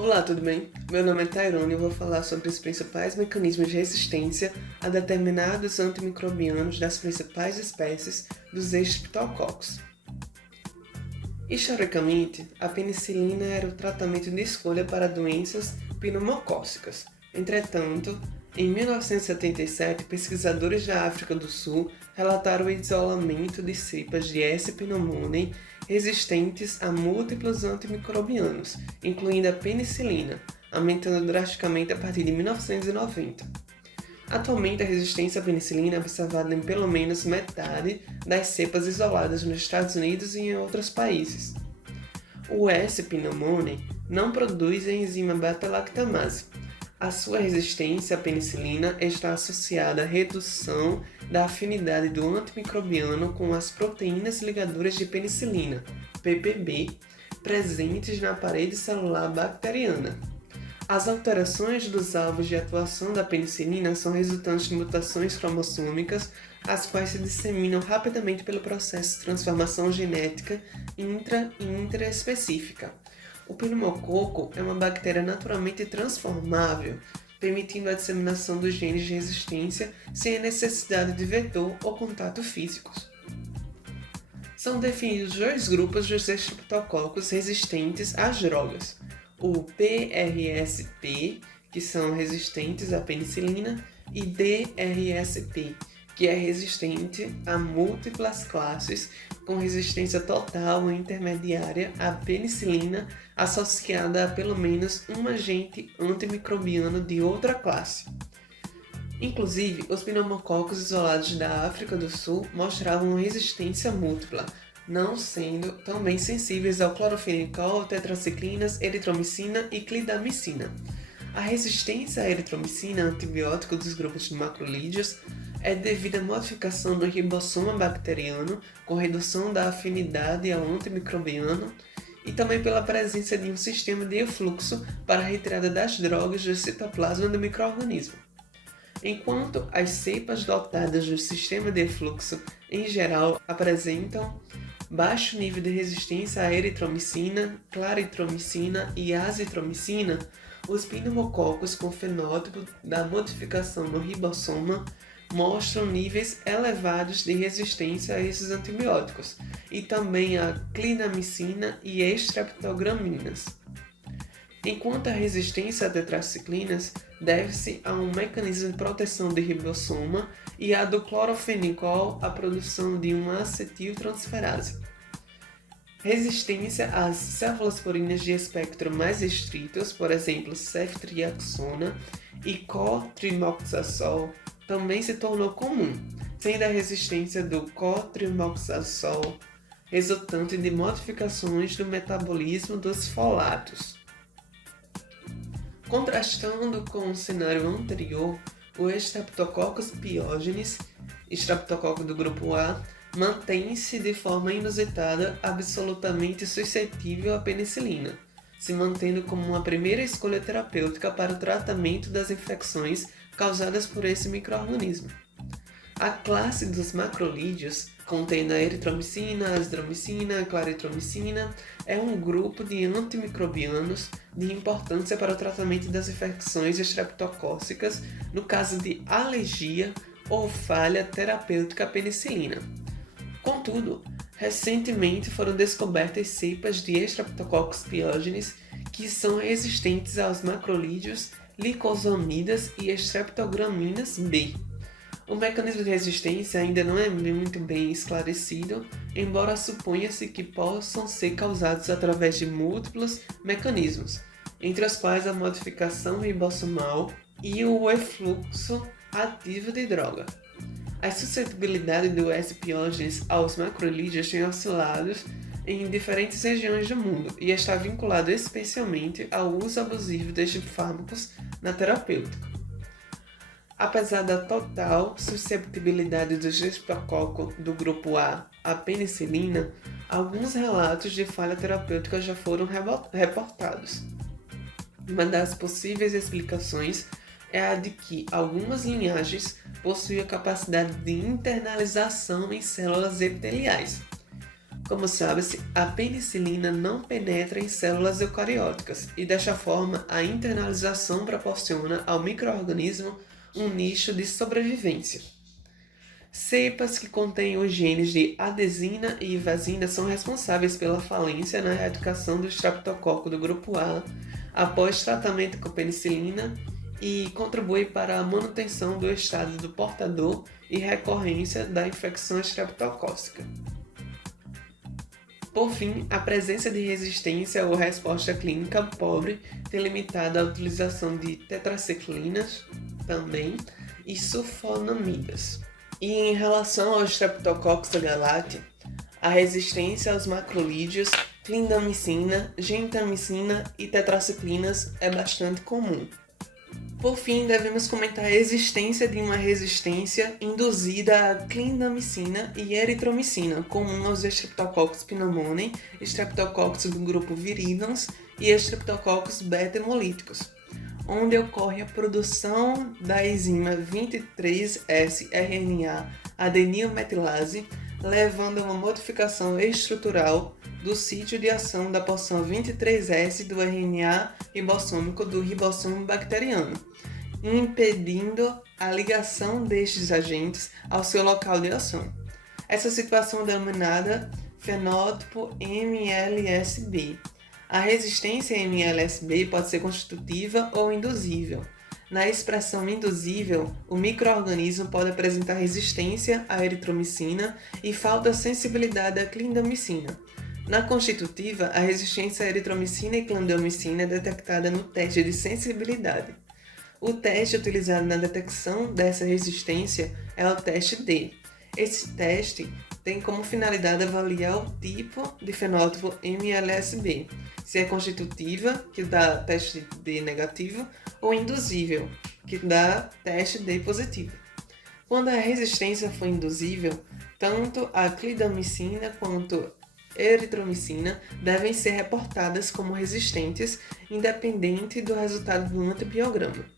Olá, tudo bem? Meu nome é Tairone e eu vou falar sobre os principais mecanismos de resistência a determinados antimicrobianos das principais espécies dos estreptococos. Historicamente, a penicilina era o tratamento de escolha para doenças pneumocócicas. Entretanto, em 1977, pesquisadores da África do Sul relataram o isolamento de cepas de S. pneumoniae resistentes a múltiplos antimicrobianos, incluindo a penicilina, aumentando drasticamente a partir de 1990. Atualmente, a resistência à penicilina é observada em pelo menos metade das cepas isoladas nos Estados Unidos e em outros países. O S. pneumoniae não produz a enzima beta-lactamase. A sua resistência à penicilina está associada à redução da afinidade do antimicrobiano com as proteínas ligadoras de penicilina, PPB, presentes na parede celular bacteriana. As alterações dos alvos de atuação da penicilina são resultantes de mutações cromossômicas, as quais se disseminam rapidamente pelo processo de transformação genética intra- e interespecífica. O pneumococo é uma bactéria naturalmente transformável, permitindo a disseminação dos genes de resistência sem a necessidade de vetor ou contato físicos. São definidos dois grupos de estreptococos resistentes às drogas: o PRSP, que são resistentes à penicilina, e DRSP, que é resistente a múltiplas classes, com resistência total ou intermediária à penicilina associada a pelo menos um agente antimicrobiano de outra classe. Inclusive, os pneumococos isolados da África do Sul mostravam resistência múltipla, não sendo também sensíveis ao clorofenicol, tetraciclinas, eritromicina e clindamicina. A resistência à eritromicina, antibiótico dos grupos de macrolídeos, é devido à modificação do ribossoma bacteriano, com redução da afinidade ao antimicrobiano, e também pela presença de um sistema de efluxo para a retirada das drogas do citoplasma do micro-organismo. Enquanto as cepas dotadas do sistema de efluxo, em geral, apresentam baixo nível de resistência à eritromicina, claritromicina e azitromicina, os pneumococos com fenótipo da modificação no ribossoma mostram níveis elevados de resistência a esses antibióticos e também a clindamicina e estreptograminas. Enquanto a resistência a tetraciclinas deve-se a um mecanismo de proteção do ribossoma e a do clorofenicol à produção de uma acetiltransferase. Resistência às cefalosporinas de espectro mais restritos, por exemplo, ceftriaxona e cotrimoxazol, também se tornou comum, sendo a resistência do cotrimoxazol resultante de modificações do metabolismo dos folatos. Contrastando com o cenário anterior, o Streptococcus pyogenes, estreptococo do grupo A, mantém-se de forma inusitada absolutamente suscetível à penicilina, se mantendo como uma primeira escolha terapêutica para o tratamento das infecções causadas por esse micro-organismo. A classe dos macrolídeos, contendo a eritromicina, azithromicina, claritromicina, é um grupo de antimicrobianos de importância para o tratamento das infecções estreptocócicas no caso de alergia ou falha terapêutica à penicilina. Contudo, recentemente foram descobertas cepas de Streptococcus pyogenes que são resistentes aos macrolídeos, licosamidas e streptograminas B. O mecanismo de resistência ainda não é muito bem esclarecido, embora suponha-se que possam ser causados através de múltiplos mecanismos, entre os quais a modificação ribossomal e o efluxo ativo de droga. A suscetibilidade do S. pyogenes aos macrolídeos tem oscilado em diferentes regiões do mundo e está vinculado especialmente ao uso abusivo destes fármacos na terapêutica. Apesar da total susceptibilidade do streptococo do grupo A à penicilina, alguns relatos de falha terapêutica já foram reportados. Uma das possíveis explicações é a de que algumas linhagens possuem a capacidade de internalização em células epiteliais. Como sabe-se, a penicilina não penetra em células eucarióticas e, desta forma, a internalização proporciona ao micro-organismo um nicho de sobrevivência. Cepas que contêm os genes de adesina e ivasina são responsáveis pela falência na erradicação do estreptococo do grupo A após tratamento com penicilina e contribuem para a manutenção do estado do portador e recorrência da infecção estreptocócica. Por fim, a presença de resistência ou resposta clínica pobre tem limitado a utilização de tetraciclinas também e sulfonamidas. E em relação ao Streptococcus agalati, a resistência aos macrolídeos, clindamicina, gentamicina e tetraciclinas é bastante comum. Por fim, devemos comentar a existência de uma resistência induzida a clindamicina e eritromicina, comum aos Streptococcus pneumoniae, Streptococcus do grupo Viridans e Streptococcus beta-hemolíticos, onde ocorre a produção da enzima 23S-RNA adenilmetilase, levando a uma modificação estrutural do sítio de ação da porção 23S do RNA ribossômico do ribossomo bacteriano, impedindo a ligação destes agentes ao seu local de ação. Essa situação é denominada fenótipo MLSB. A resistência MLSB pode ser constitutiva ou induzível. Na expressão induzível, o micro-organismo pode apresentar resistência à eritromicina e falta sensibilidade à clindamicina. Na constitutiva, a resistência à eritromicina e clindamicina é detectada no teste de sensibilidade. O teste utilizado na detecção dessa resistência é o teste D. Esse teste tem como finalidade avaliar o tipo de fenótipo MLSB, se é constitutiva, que dá teste D negativo, ou induzível, que dá teste D positivo. Quando a resistência for induzível, tanto a clindamicina quanto a eritromicina devem ser reportadas como resistentes, independente do resultado do antibiograma.